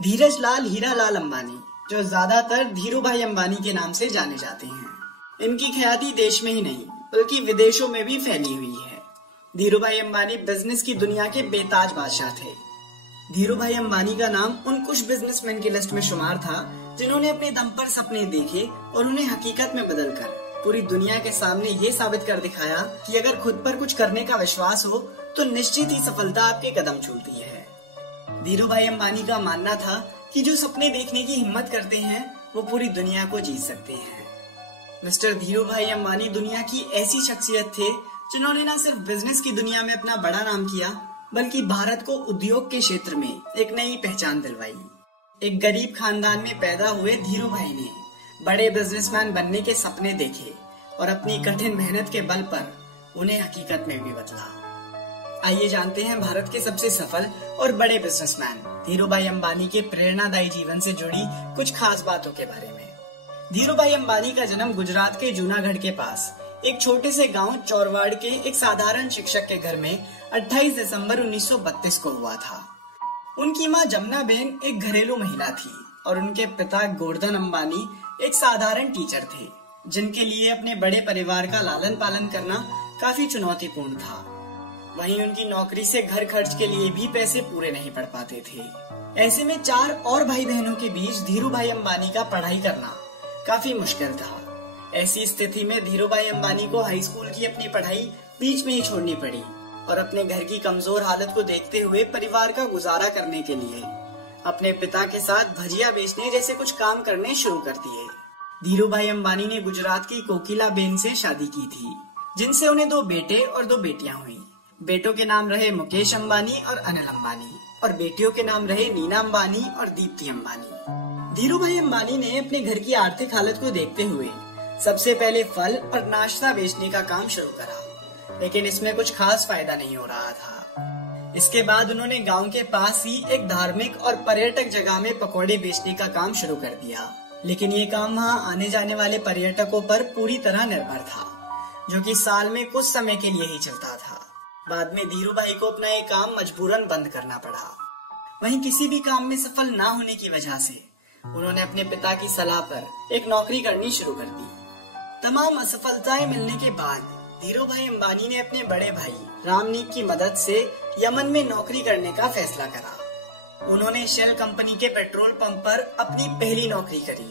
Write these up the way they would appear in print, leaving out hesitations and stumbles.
धीरज लाल हीरालाल अंबानी, जो ज्यादातर धीरू भाई अंबानी के नाम से जाने जाते हैं। इनकी ख्याति देश में ही नहीं बल्कि विदेशों में भी फैली हुई है। धीरू भाई अंबानी बिजनेस की दुनिया के बेताज बादशाह थे। धीरू भाई अंबानी का नाम उन कुछ बिजनेसमैन की लिस्ट में शुमार था जिन्होंने अपने दम पर सपने देखे और उन्हें हकीकत में बदलकर पूरी दुनिया के सामने ये साबित कर दिखाया कि अगर खुद पर कुछ करने का विश्वास हो तो निश्चित ही सफलता आपके कदम चूमती है। धीरू भाई अंबानी का मानना था कि जो सपने देखने की हिम्मत करते हैं वो पूरी दुनिया को जीत सकते हैं। मिस्टर धीरू भाई अंबानी दुनिया की ऐसी शख्सियत थे जिन्होंने न सिर्फ बिजनेस की दुनिया में अपना बड़ा नाम किया बल्कि भारत को उद्योग के क्षेत्र में एक नई पहचान दिलवाई। एक गरीब खानदान में पैदा हुए धीरू भाई ने बड़े बिजनेसमैन बनने के सपने देखे और अपनी कठिन मेहनत के बल पर उन्हें हकीकत में भी बदला। आइए जानते हैं भारत के सबसे सफल और बड़े बिजनेसमैन धीरू भाई अंबानी के प्रेरणादायी जीवन से जुड़ी कुछ खास बातों के बारे में। धीरू भाई अंबानी का जन्म गुजरात के जूनागढ़ के पास एक छोटे से गांव चौरवाड़ के एक साधारण शिक्षक के घर में 28 दिसंबर 1932 को हुआ था। उनकी मां जमुना बेन एक घरेलू महिला थी और उनके पिता गोवर्धन अंबानी एक साधारण टीचर थे, जिनके लिए अपने बड़े परिवार का लालन पालन करना काफी चुनौतीपूर्ण था। वहीं उनकी नौकरी से घर खर्च के लिए भी पैसे पूरे नहीं पड़ पाते थे। ऐसे में 4 और भाई बहनों के बीच धीरू भाई अंबानी का पढ़ाई करना काफी मुश्किल था। ऐसी स्थिति में धीरू भाई अंबानी को हाई स्कूल की अपनी पढ़ाई बीच में ही छोड़नी पड़ी और अपने घर की कमजोर हालत को देखते हुए परिवार का गुजारा करने के लिए अपने पिता के साथ भजिया बेचने जैसे कुछ काम करने शुरू कर दिए। धीरू भाई अंबानी ने गुजरात की कोकिला बेन से शादी की थी, जिनसे उन्हें 2 बेटे और 2 बेटियां हुई। बेटों के नाम रहे मुकेश अंबानी और अनिल अंबानी और बेटियों के नाम रहे नीना अंबानी और दीप्ति अंबानी। धीरू भाई अंबानी ने अपने घर की आर्थिक हालत को देखते हुए सबसे पहले फल और नाश्ता बेचने का काम शुरू करा, लेकिन इसमें कुछ खास फायदा नहीं हो रहा था। इसके बाद उन्होंने गांव के पास ही एक धार्मिक और पर्यटक जगह में पकौड़े बेचने का काम शुरू कर दिया, लेकिन ये काम वहाँ आने जाने वाले पर्यटकों पर पूरी तरह निर्भर था, जो कि साल में कुछ समय के लिए ही चलता था। बाद में धीरू भाई को अपना ये काम मजबूरन बंद करना पड़ा। वहीं किसी भी काम में सफल ना होने की वजह से उन्होंने अपने पिता की सलाह पर एक नौकरी करनी शुरू कर दी। तमाम असफलताएं मिलने के बाद धीरू भाई अंबानी ने अपने बड़े भाई रामनीक की मदद से यमन में नौकरी करने का फैसला करा। उन्होंने शेल कंपनी के पेट्रोल पंप पर अपनी पहली नौकरी करी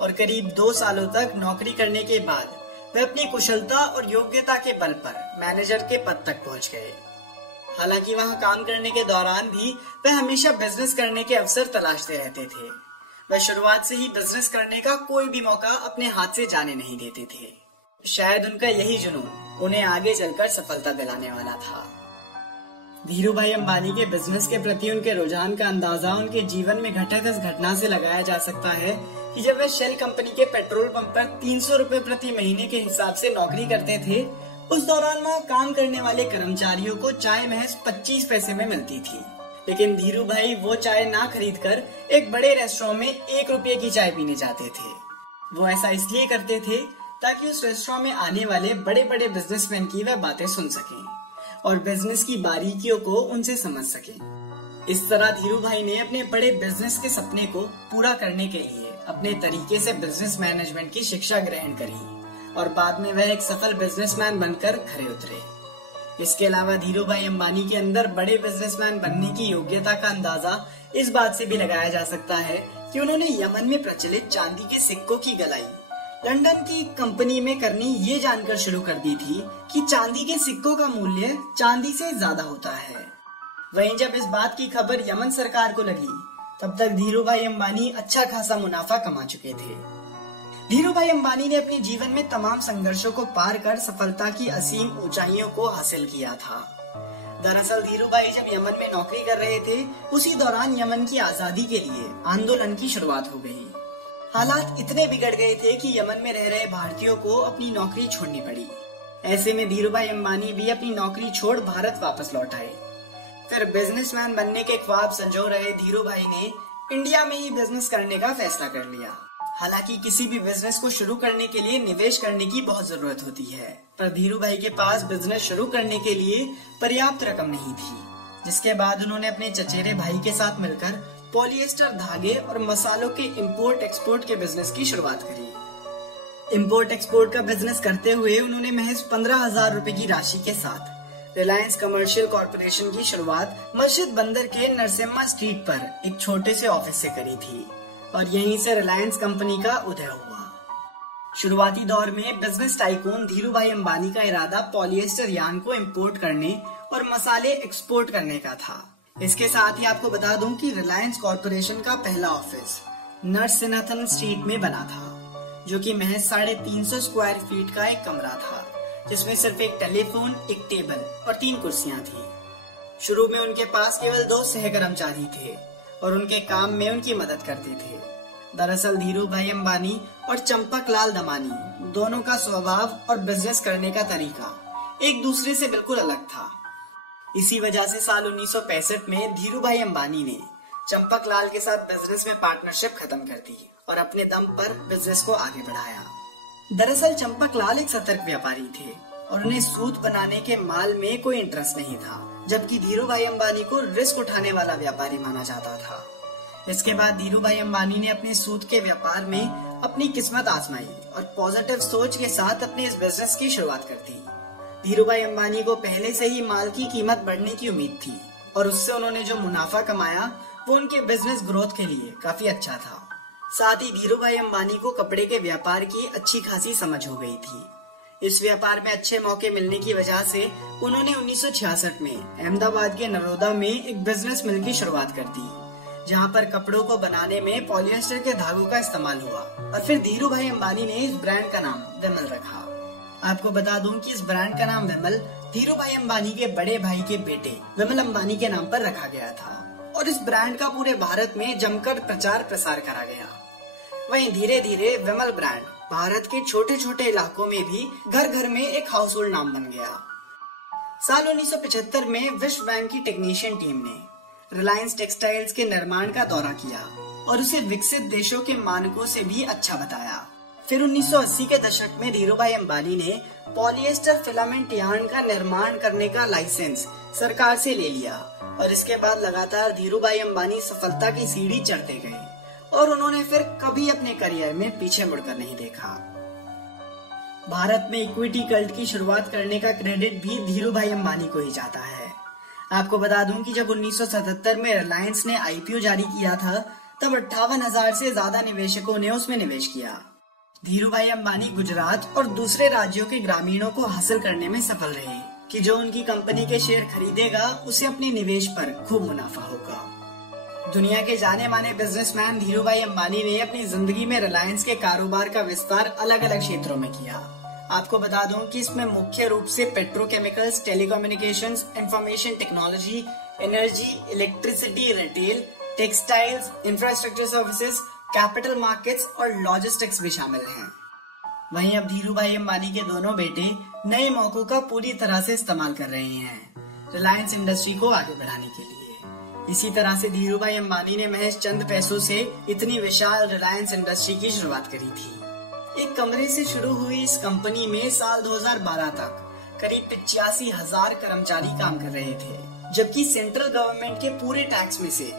और करीब 2 सालों तक नौकरी करने के बाद वे अपनी कुशलता और योग्यता के बल पर मैनेजर के पद तक पहुंच गए। हालांकि वहां काम करने के दौरान भी वे हमेशा बिजनेस करने के अवसर तलाशते रहते थे। वे शुरुआत से ही बिजनेस करने का कोई भी मौका अपने हाथ से जाने नहीं देते थे। शायद उनका यही जुनून उन्हें आगे चलकर सफलता दिलाने वाला था। धीरू भाई अंबानी के बिजनेस के प्रति उनके रुझान का अंदाजा उनके जीवन में घटित इस घटना से लगाया जा सकता है कि जब वे शेल कंपनी के पेट्रोल पंप पर 300 रुपए प्रति महीने के हिसाब से नौकरी करते थे, उस दौरान वहाँ काम करने वाले कर्मचारियों को चाय महज 25 पैसे में मिलती थी। लेकिन धीरू भाई वो चाय ना खरीद कर एक बड़े रेस्टोरेंट में 1 रुपये की चाय पीने जाते थे। वो ऐसा इसलिए करते थे ताकि उस रेस्टोरेंट में आने वाले बड़े बड़े बिजनेसमैन की वह बातें सुन सकें और बिजनेस की बारीकियों को उनसे समझ सकें। इस तरह धीरू भाई ने अपने बड़े बिजनेस के सपने को पूरा करने के लिए अपने तरीके से बिजनेस मैनेजमेंट की शिक्षा ग्रहण करी और बाद में वह एक सफल बिजनेसमैन बनकर खरे उतरे। इसके अलावा धीरू भाई अंबानी के अंदर बड़े बिजनेसमैन बनने की योग्यता का अंदाजा इस बात से भी लगाया जा सकता है कि उन्होंने यमन में प्रचलित चांदी के सिक्कों की गलाई लंदन की कंपनी में करनी ये जानकर शुरू कर दी थी कि चांदी के सिक्कों का मूल्य चांदी से ज्यादा होता है। वहीं जब इस बात की खबर यमन सरकार को लगी, तब तक धीरू भाई अंबानी अच्छा खासा मुनाफा कमा चुके थे। धीरू भाई अंबानी ने अपने जीवन में तमाम संघर्षों को पार कर सफलता की असीम ऊंचाइयों को हासिल किया था। दरअसल धीरू भाई जब यमन में नौकरी कर रहे थे, उसी दौरान यमन की आजादी के लिए आंदोलन की शुरुआत हो गई। हालात इतने बिगड़ गए थे कि यमन में रह रहे भारतीयों को अपनी नौकरी छोड़नी पड़ी। ऐसे में धीरू भाई अंबानी भी अपनी नौकरी छोड़ भारत वापस लौट आए। फिर बिजनेसमैन बनने के ख्वाब संजो रहे धीरू भाई ने इंडिया में ही बिजनेस करने का फैसला कर लिया। हालांकि किसी भी बिजनेस को शुरू करने के लिए निवेश करने की बहुत जरूरत होती है, पर धीरू भाई के पास बिजनेस शुरू करने के लिए पर्याप्त रकम नहीं थी, जिसके बाद उन्होंने अपने चचेरे भाई के साथ मिलकर पॉलिएस्टर धागे और मसालों के इंपोर्ट एक्सपोर्ट के बिजनेस की शुरुआत करी। इंपोर्ट एक्सपोर्ट का बिजनेस करते हुए उन्होंने महज 15,000 रुपए की राशि के साथ रिलायंस कमर्शियल कॉर्पोरेशन की शुरुआत मस्जिद बंदर के नरसिम्हा स्ट्रीट पर एक छोटे से ऑफिस से करी थी और यहीं से रिलायंस कंपनी का उदय हुआ। शुरुआती दौर में बिजनेस टाइकून धीरूभाई अंबानी का इरादा पॉलिएस्टर यार्न को इंपोर्ट करने और मसाले एक्सपोर्ट करने का था। इसके साथ ही आपको बता दूं कि रिलायंस कॉर्पोरेशन का पहला ऑफिस नरसिम्हा स्ट्रीट में बना था, जो कि महज 350 स्क्वायर फीट का एक कमरा था, जिसमें सिर्फ एक टेलीफोन, एक टेबल और 3 कुर्सियां थी। शुरू में उनके पास केवल 2 सहकर्मचारी थे और उनके काम में उनकी मदद करते थे। दरअसल धीरूभाई अंबानी और चंपकलाल दमानी दोनों का स्वभाव और बिजनेस करने का तरीका एक दूसरे से बिल्कुल अलग था। इसी वजह से साल 1965 में धीरूभाई अंबानी ने चंपकलाल के साथ बिजनेस में पार्टनरशिप खत्म कर दी और अपने दम पर बिजनेस को आगे बढ़ाया। दरअसल चंपकलाल एक सतर्क व्यापारी थे और उन्हें सूत बनाने के माल में कोई इंटरेस्ट नहीं था, जबकि धीरूभाई अंबानी को रिस्क उठाने वाला व्यापारी माना जाता था। इसके बाद धीरूभाई अंबानी ने अपने सूत के व्यापार में अपनी किस्मत आजमाई और पॉजिटिव सोच के साथ अपने इस बिजनेस की शुरुआत कर दी। धीरूभाई अंबानी को पहले से ही माल की कीमत बढ़ने की उम्मीद थी और उससे उन्होंने जो मुनाफा कमाया वो उनके बिजनेस ग्रोथ के लिए काफी अच्छा था। साथ ही धीरूभाई अंबानी को कपड़े के व्यापार की अच्छी खासी समझ हो गई थी। इस व्यापार में अच्छे मौके मिलने की वजह से उन्होंने 1966 में अहमदाबाद के नरोदा में एक बिजनेस मिल की शुरुआत कर दी, जहां पर कपड़ों को बनाने में पॉलिएस्टर के धागों का इस्तेमाल हुआ और फिर धीरूभाई अंबानी ने इस ब्रांड का नाम विमल रखा। आपको बता दूं कि इस ब्रांड का नाम विमल धीरूभाई अंबानी के बड़े भाई के बेटे विमल अंबानी के नाम पर रखा गया था और इस ब्रांड का पूरे भारत में जमकर प्रचार प्रसार करा गया। वहीं धीरे धीरे विमल ब्रांड भारत के छोटे छोटे इलाकों में भी घर घर में एक हाउसहोल्ड नाम बन गया। साल 1975 में विश्व बैंक की टेक्नीशियन टीम ने रिलायंस टेक्सटाइल्स के निर्माण का दौरा किया और उसे विकसित देशों के मानकों से भी अच्छा बताया। फिर 1980 के दशक में धीरूभाई अंबानी ने पॉलिएस्टर फिलामेंट यार्न का निर्माण करने का लाइसेंस सरकार से ले लिया और इसके बाद लगातार धीरूभाई अंबानी सफलता की सीढ़ी चढ़ते गए और उन्होंने फिर कभी अपने करियर में पीछे मुड़कर नहीं देखा। भारत में इक्विटी कल्ट की शुरुआत करने का क्रेडिट भी धीरूभाई अंबानी को ही जाता है। आपको बता दूं कि जब 1977 में रिलायंस ने आईपीओ जारी किया था, तब 58,000 से ज्यादा निवेशकों ने उसमें निवेश किया। धीरूभाई अंबानी गुजरात और दूसरे राज्यों के ग्रामीणों को हासिल करने में सफल रहे कि जो उनकी कंपनी के शेयर खरीदेगा उसे अपने निवेश पर खूब मुनाफा होगा। दुनिया के जाने माने बिजनेसमैन धीरूभाई अंबानी ने अपनी जिंदगी में रिलायंस के कारोबार का विस्तार अलग अलग क्षेत्रों में किया। आपको बता दूं कि इसमें मुख्य रूप से petrochemicals, telecommunications, information technology, energy, electricity, retail, textiles, infrastructure services, capital markets और लॉजिस्टिक्स भी शामिल हैं। वहीं अब धीरूभाई अंबानी के दोनों बेटे नए मौकों का पूरी तरह से इस्तेमाल कर रहे हैं रिलायंस इंडस्ट्री को आगे बढ़ाने के लिए। इसी तरह से धीरूभाई अंबानी ने महज चंद पैसों से इतनी विशाल रिलायंस इंडस्ट्री की शुरुआत करी थी। एक कमरे से शुरू हुई इस कंपनी में साल 2012 तक करीब 85,000 कर्मचारी काम कर रहे थे, जबकि सेंट्रल गवर्नमेंट के पूरे टैक्स में से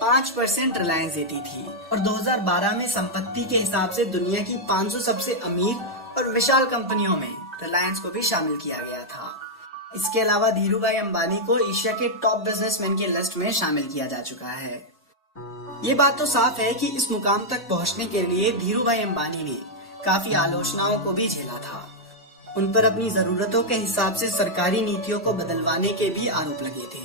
5% रिलायंस देती थी और 2012 में संपत्ति के हिसाब से दुनिया की 500 सबसे अमीर और विशाल कंपनियों में रिलायंस को भी शामिल किया गया था। इसके अलावा धीरूभाई अंबानी को एशिया के टॉप बिजनेसमैन की लिस्ट में शामिल किया जा चुका है। ये बात तो साफ है कि इस मुकाम तक पहुंचने के लिए धीरूभाई अंबानी ने काफी आलोचनाओं को भी झेला था। उन पर अपनी जरूरतों के हिसाब से सरकारी नीतियों को बदलवाने के भी आरोप लगे थे।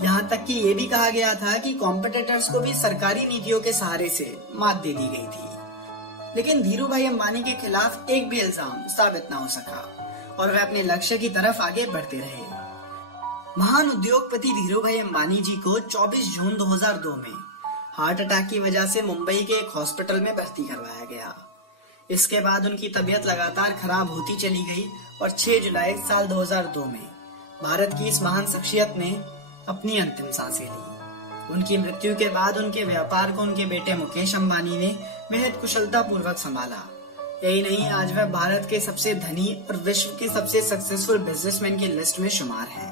यहाँ तक कि ये भी कहा गया था कि कॉम्पिटिटर्स को भी सरकारी नीतियों के सहारे से मात दे दी गई थी, लेकिन धीरूभाई अंबानी के खिलाफ एक भी इल्जाम साबित न हो सका और वे अपने लक्ष्य की तरफ आगे बढ़ते रहे। महान उद्योगपति धीरूभाई अंबानी जी को 24 जून 2002 में हार्ट अटैक की वजह से मुंबई के एक हॉस्पिटल में भर्ती करवाया गया। इसके बाद उनकी तबीयत लगातार खराब होती चली गई और 6 जुलाई साल 2002 में भारत की इस महान शख्सियत ने अपनी अंतिम सांसें ली। उनकी मृत्यु के बाद उनके व्यापार को उनके बेटे मुकेश अंबानी ने बेहद कुशलता पूर्वक संभाला। यही नहीं, आज वह भारत के सबसे धनी और विश्व के सबसे सक्सेसफुल बिजनेसमैन की लिस्ट में शुमार है।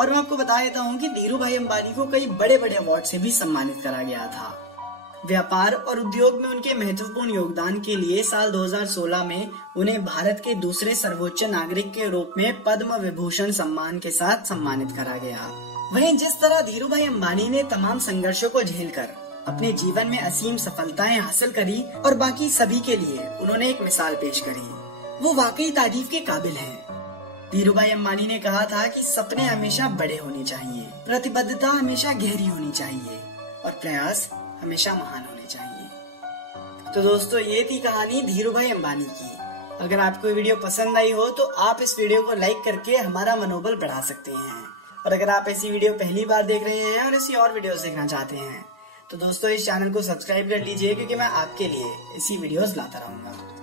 और मैं आपको बता देता हूँ कि धीरू भाई अंबानी को कई बड़े बड़े अवार्ड से भी सम्मानित करा गया था। व्यापार और उद्योग में उनके महत्वपूर्ण योगदान के लिए साल 2016 में उन्हें भारत के दूसरे सर्वोच्च नागरिक के रूप में पद्म विभूषण सम्मान के साथ सम्मानित करा गया। वहीं जिस तरह धीरू भाई अंबानी ने तमाम संघर्षों को झेलकर अपने जीवन में असीम सफलताएं हासिल करी और बाकी सभी के लिए उन्होंने एक मिसाल पेश करी, वो वाकई तारीफ के काबिल हैं। धीरू भाई अंबानी ने कहा था कि सपने हमेशा बड़े होने चाहिए, प्रतिबद्धता हमेशा गहरी होनी चाहिए और प्रयास हमेशा महान होने चाहिए। तो दोस्तों, ये थी कहानी धीरू भाई अंबानी की। अगर आपको ये वीडियो पसंद आई हो तो आप इस वीडियो को लाइक करके हमारा मनोबल बढ़ा सकते हैं। और अगर आप ऐसी वीडियो पहली बार देख रहे हैं और ऐसी और वीडियोस देखना चाहते हैं तो दोस्तों इस चैनल को सब्सक्राइब कर लीजिए, क्योंकि मैं आपके लिए ऐसी वीडियोस लाता रहूंगा।